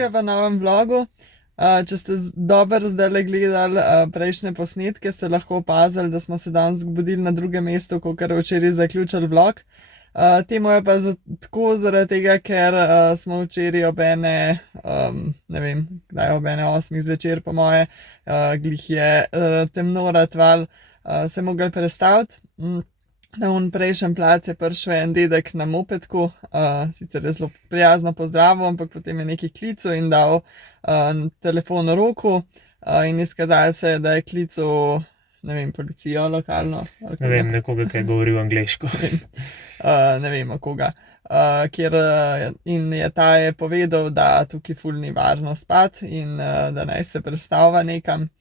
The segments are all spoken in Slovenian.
živijo v novem vlogu. Če ste dobro zdaj gledali prejšnje posnetke, ste lahko opazili, da smo se danes zbudili na drugem mestu, kot je včeraj zaključili vlog. Temu je pa tako zaradi tega, ker smo včeraj ob ene, ne vem, kdaj ob ene 8 zvečer po moje, glih je temno ratval, se mogli prestaviti. Na prejšnjem placu je prišel en dedek na mopedku, sicer je zelo prijazno pozdravil, ampak potem je nekaj klical in dal telefon v roko in izkazalo se je, da je klical, ne vem, policijo lokalno. Ne vem, nekoga, ki je govoril angleško. Ne vem, koga. In je ta je povedal, da tukaj ful ni varno spati in da naj se prestavlja nekam.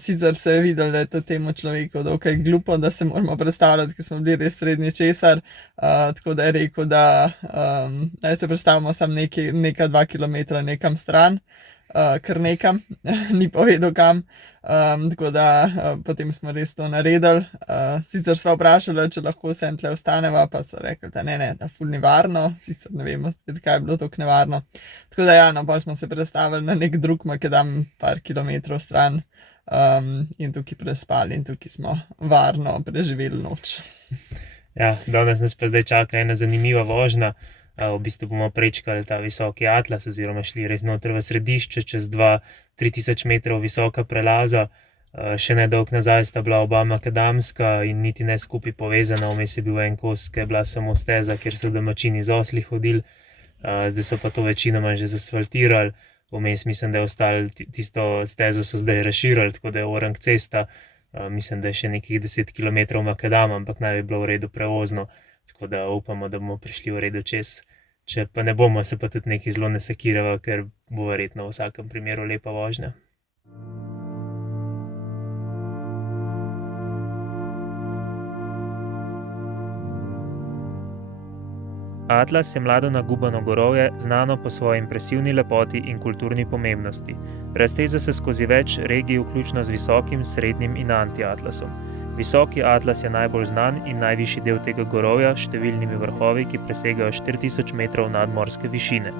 Sicer se je videl, da je to temu človeku dokaj glupo, da se moramo predstavljati, ker smo bili res srednji česar, tako da je rekel, da naj se predstavimo samo neka 2 kilometra nekam stran, kar nekam, ni povedal kam, tako da potem smo res to naredili. Sicer sva vprašala, če lahko vsem tle ostaneva, pa so rekli, da ne, da ful ni varno, sicer ne vemo, kaj je bilo toliko nevarno. Tako da ja, no, pa smo se predstavili na nek drug makadam par kilometrov stran in tukaj prespali in tukaj smo varno preživeli noč. Ja, danes nas pa zdaj čaka ena zanimiva vožnja. V bistvu bomo prečkali ta visoki Atlas oziroma šli res noter v središče čez 2-3 tisoč metrov visoka prelaza. Še nedolgo nazaj sta bila oba makadamska in niti ne skupaj povezana, vmes je bil en kos, ki je bila samo steza, kjer so domačini z osli hodili. Zdaj so pa to večinoma že zasfaltirali, vmes mislim, da je ostalo tisto stezo so zdaj razširili, tako da je orang cesta, mislim, da je še nekih 10 kilometrov makadam, ampak naj bi bilo v redu prevozno. Tako da upamo, da bomo prišli v redu čez. Če pa ne bomo, se pa tudi nekaj zelo ne sekirava, ker bo verjetno v vsakem primeru lepa vožnja. Atlas je mlado nagubano gorovje, znano po svoji impresivni lepoti in kulturni pomembnosti. Razteza se skozi več regij, vključno z visokim, srednjim in anti-atlasom. Visoki Atlas je najbolj znan in najvišji del tega gorovja s številnimi vrhovi, ki presegajo 4000 metrov nadmorske višine.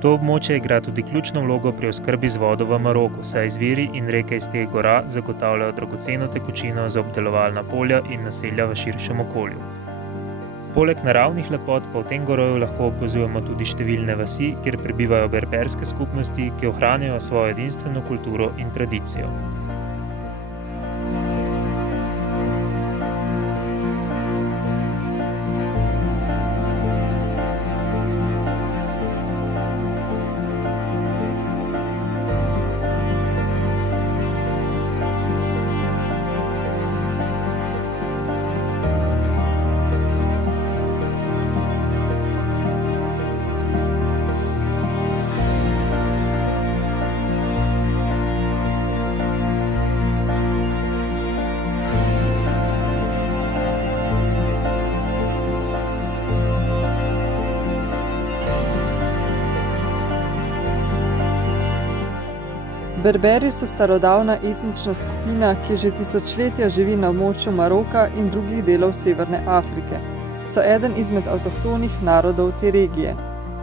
To območje igra tudi ključno vlogo pri oskrbi z vodo v Maroku, saj izviri in reke iz teh gora zagotavljajo dragoceno tekočino za obdelovalna polja in naselja v širšem okolju. Poleg naravnih lepot pa v tem gorovju lahko opazujemo tudi številne vasi, kjer prebivajo berberske skupnosti, ki ohranjajo svojo edinstveno kulturo in tradicijo. Berberi so starodavna etnična skupina, ki že tisočletja živi na območju Maroka in drugih delov Severne Afrike. So eden izmed avtohtonih narodov te regije.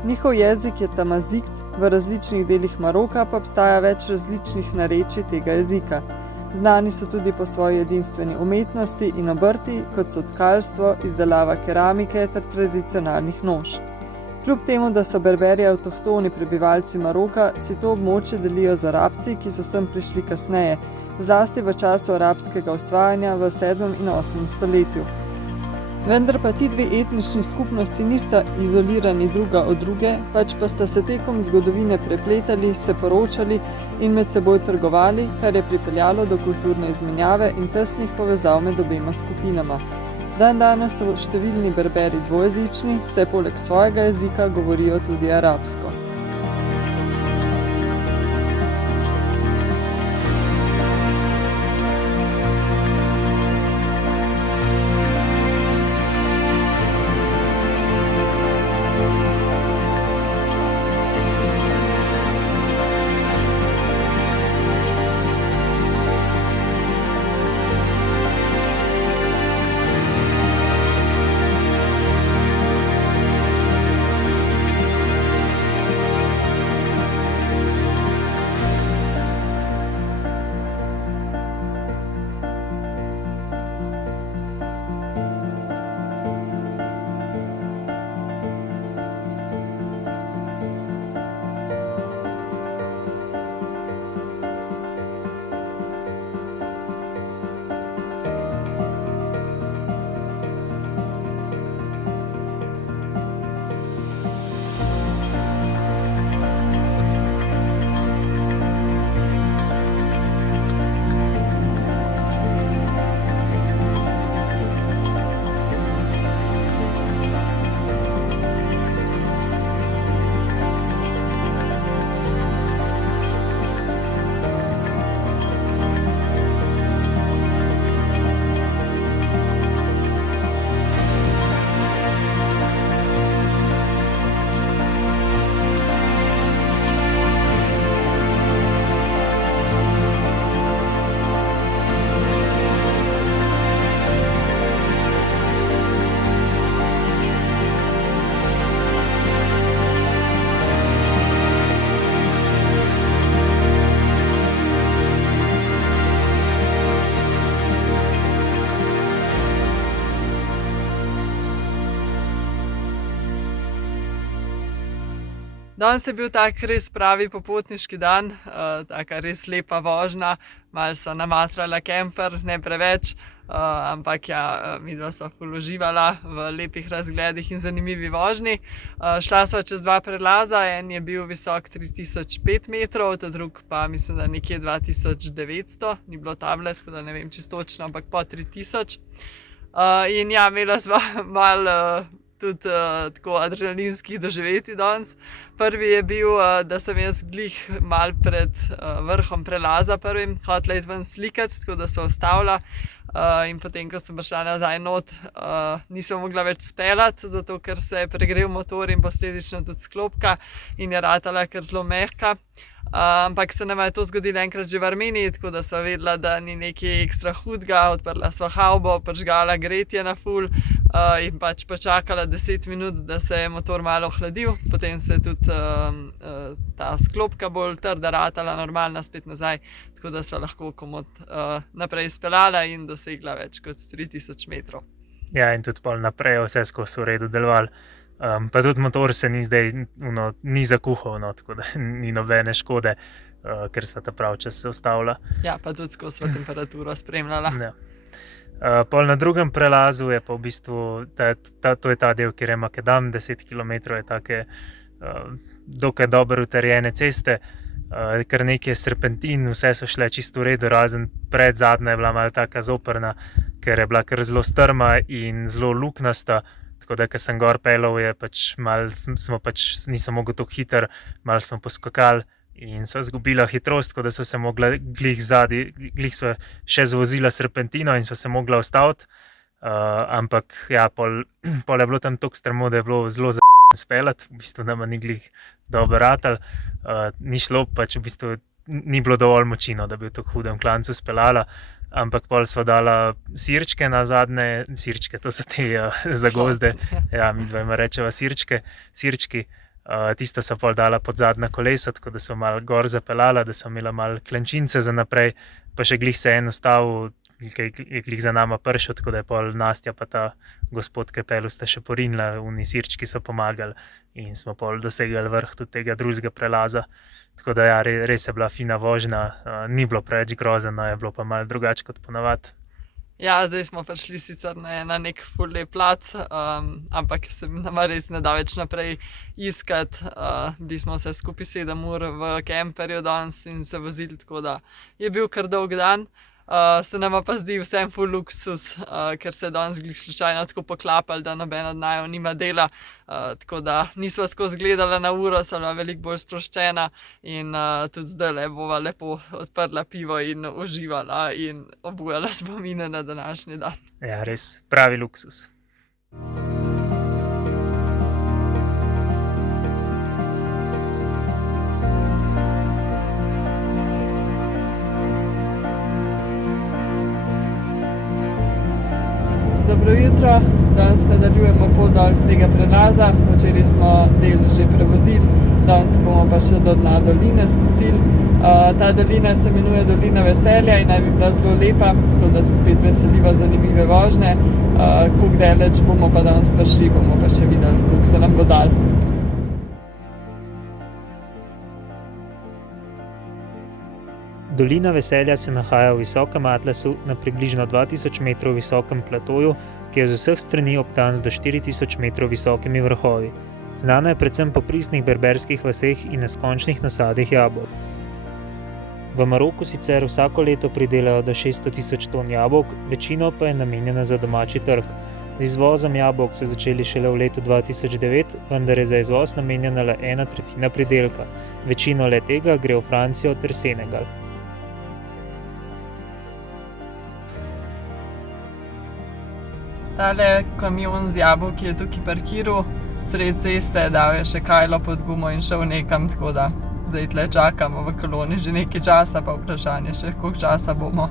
Njihov jezik je tamazikt, v različnih delih Maroka pa obstaja več različnih narečij tega jezika. Znani so tudi po svoji edinstveni umetnosti in obrti, kot so tkalstvo, izdelava keramike ter tradicionalnih noš. Kljub temu, da so Berberi avtohtoni prebivalci Maroka, si to območje delijo z Arabci, ki so sem prišli kasneje, zlasti v času arabskega osvajanja v 7. in 8. stoletju. Vendar pa ti dve etnični skupnosti nista izolirani druga od druge, pač pa sta se tekom zgodovine prepletali, se poročali in med seboj trgovali, kar je pripeljalo do kulturne izmenjave in tesnih povezav med obema skupinama. Dandanes so številni Berberi dvojezični, saj poleg svojega jezika govorijo tudi arabsko. Danes je bil tak res pravi popotniški dan, taka res lepa vožnja, malo so namatrala kemper, ne preveč, ampak ja, midva sva ful uživala v lepih razgledih in zanimivi vožnji. Šla sva čez 2 prelaza, en je bil visok 3005 metrov, ta drug pa mislim, da nekje 2900, ni bilo tablet, tako da ne vem čisto točno, ampak po 3000. In ja, imela sva malo tudi tako adrenalinskih doživetij danes. Prvi je bil, da sem jaz glih malo pred vrhom prelaza prvim hotela iti ven slikati, tako da sva ustavila. In potem, ko sem prišla nazaj not, nisem mogla več speljati, zato ker se je pregrel motor in posledično tudi sklopka in je ratala kar zelo mehka. Ampak se nam je to zgodilo enkrat že v Armeniji, tako da sva vedela, da ni nekaj ekstra hudega. Odprla sva havbo, prižgala gretje na ful in pač počakala 10 minut, da se je motor malo ohladil. Potem se je tudi ta sklopka bolj trda ratala, normalna spet nazaj, tako da sva lahko komot naprej speljala in dosegla več kot 3000 metrov. Ja, in tudi pol naprej vse skozi v redu deloval. Pa tudi motor se ni zdaj ni zakuhal, tako da ni nobene škode, ker sva ta prav čas se ustavila. Ja, pa tudi skozi sva temperaturo spremljala. Ja. Pol na drugem prelazu je pa v bistvu, to je ta del, kjer je makadam, 10 km je take dokaj dobro utrjene ceste, kar nekaj serpentin, vse so šle čisto v redu, razen predzadnja je bila malo taka zoprna, ker je bila kar zelo strma in zelo luknasta. Tako da, ko sem gor peljal, je nisem mogel tako hiter, malo smo poskakali in sva zgubila hitrost, tako da sva se mogla glih sva še zvozila serpentino in sva se mogla ustaviti. Ampak ja, pol je bilo tam toliko strmo, da je bilo zelo speljati, v bistvu nama ni glih dobro ratal, ni šlo, pač v bistvu ni bilo dovolj močino, da bi v tako hudem klancu speljala. Ampak pol sva dala sirčke na zadnje, sirčke, to so te za gozde, ja, mi dvema rečeva sirčki, tista sva pol dala pod zadnja kolesa, tako da sva malo gor zapeljala, da sva imela malo klančince za naprej, pa še glih se en ustavil, ki je glih za nama prišel, tako da je pol Nastja pa ta gospod, ki je peljal, sta še porinila, oni sirčki so pomagali in smo pol dosegli vrh tudi tega drugega prelaza. Tako da ja, res je bila fina vožnja, ni bilo preveč grozno, je bilo pa malo drugače kot ponavadi. Ja, zdaj smo prišli sicer na nek ful lep plac, ampak se nama res ne da več naprej iskati. Bili smo vse skupaj 7 ur v kemperju danes in se vozili, tako da je bil kar dolg dan. Se nama pa zdi vsem ful luksus, ker se je danes glih slučajno tako poklapali, da noben od naju nima dela, tako da nisva skozi gledala na uro, sva bila veliko bolj sproščena in tudi zdajle bova lepo odprla pivo in uživala in obujala spomine na današnji dan. Ja, res, pravi luksus. Dobro jutro, danes nadaljujemo pot dol z tega prelaza, včeraj smo del že prevozili, danes bomo pa še do dna doline spustili. Ta dolina se imenuje Dolina veselja in naj bi bila zelo lepa, tako da se spet veseliva zanimive vožnje. Koliko daleč bomo pa danes prišli, bomo pa še videli, koliko se nam bo dalo. Dolina veselja se nahaja v visokem atlasu na približno 2000 metrov visokem platoju, ki je z vseh strani obdan z do 4000 metrov visokimi vrhovi. Znana je predvsem po pristnih berberskih vaseh in neskončnih nasadih jabolk. V Maroku sicer vsako leto pridelajo do 600 000 ton jabolk, večino pa je namenjena za domači trg. Z izvozom jabolk so začeli šele v letu 2009, vendar je za izvoz namenjena le 1/3 pridelka. Večino le tega gre v Francijo ter Senegal. Tale kamion z jabolki je tukaj parkiral sred ceste, dal je še kajlo pod gumo in šel nekam, tako da zdaj tle čakamo v koloni že nekaj časa, pa vprašanje še, koliko časa bomo.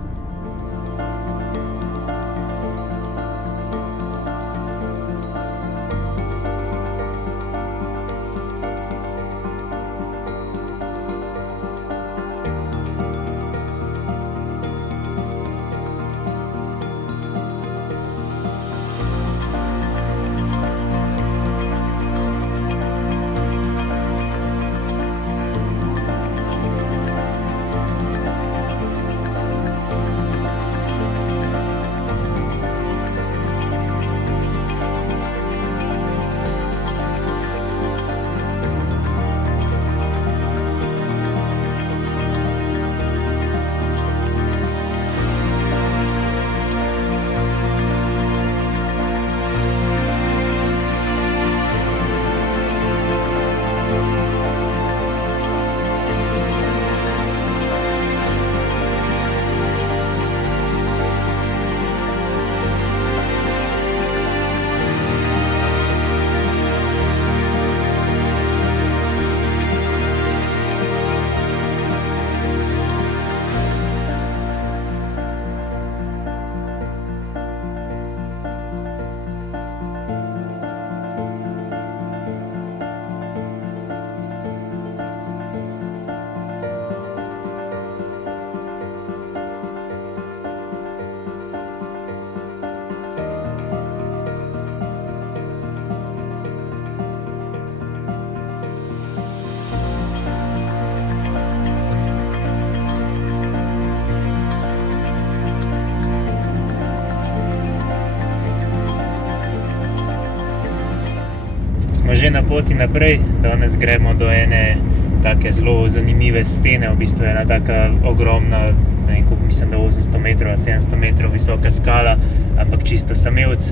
smo že na poti naprej, danes gremo do ene take zelo zanimive stene, v bistvu ena taka ogromna, ne vem koliko, mislim, da 800 metrov, 700 metrov visoka skala, ampak čisto samevc.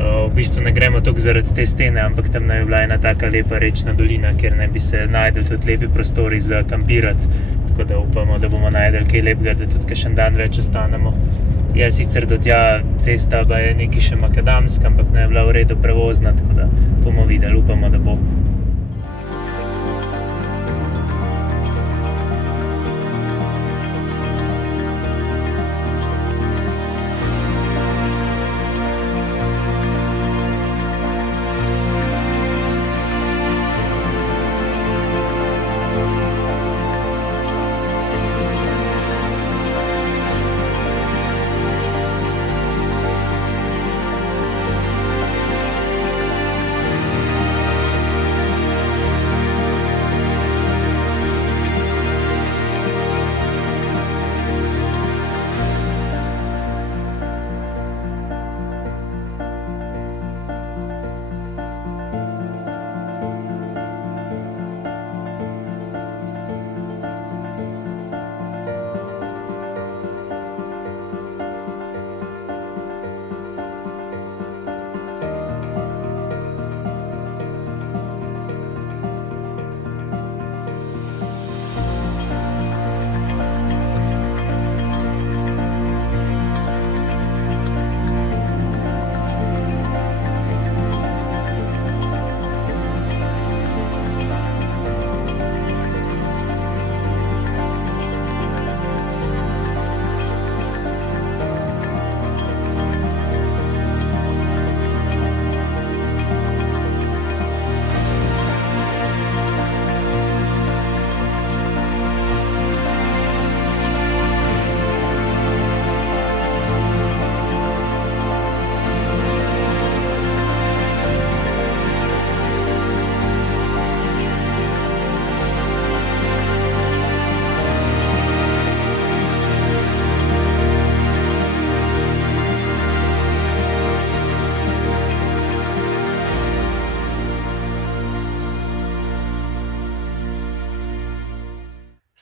V bistvu ne gremo toliko zaradi te stene, ampak tam naj bi bila ena taka lepa rečna dolina, kjer naj bi se najdel tudi lepi prostori za kampirati, tako da upamo, da bomo najdel kaj lepega, da tudi kakšen dan več ostanemo. Je sicer do tja cesta pa je nekaj še makadamska, ampak ne je bila v redu prevozna, tako da bomo videli, upamo, da bo.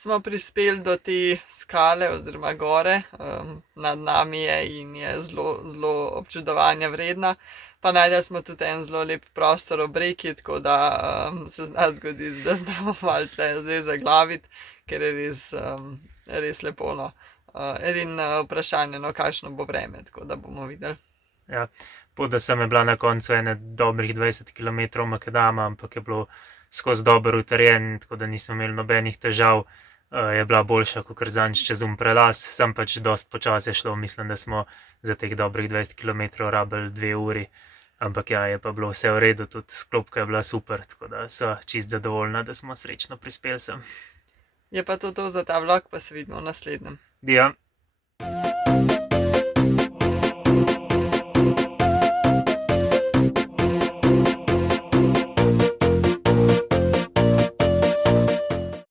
Smo prispeli do te skale oziroma gore, nad nami je in je zelo občudovanja vredna. Pa najdeli smo tudi en zelo lep prostor ob reki, tako da se zna zgoditi, da znamo malo tle zdaj zaglaviti, ker je res lepo. No. Edino vprašanje, no, kakšno bo vreme, tako da bomo videli. Ja, pot do sem je bila na koncu ene dobrih 20 km makadama, ampak je bilo skozi dober utrjen, tako da nismo imeli nobenih težav. Je bila boljša kot zadnjič čez prelaz, sem pač dosti počasi šlo, mislim, da smo za teh dobrih 20 km rabili 2 uri. Ampak ja, je pa bilo vse v redu, tudi sklopka je bila super, tako da so čist zadovoljna, da smo srečno prispeli sem. Je pa to za ta vlog, pa se vidimo v naslednjem. Dio.